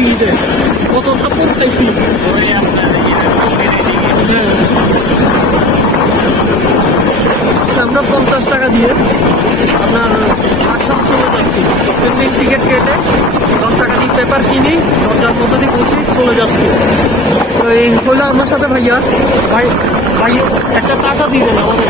গাড়িতে কত সাপোর্ট খাইছি হ্যাঁ। আমরা পঞ্চাশ টাকা দিয়ে আপনার আসাম চলে যাচ্ছি। পেন্ডিং টিকিট কেটে দশ টাকা দিয়ে পেপার কিনি দরজার মধ্যে দিয়ে বসি চলে যাচ্ছি। তো এই হলো আমার সাথে ভাইয়া। ভাই ভাই, একটা টাকা দিয়ে দেন আমাদের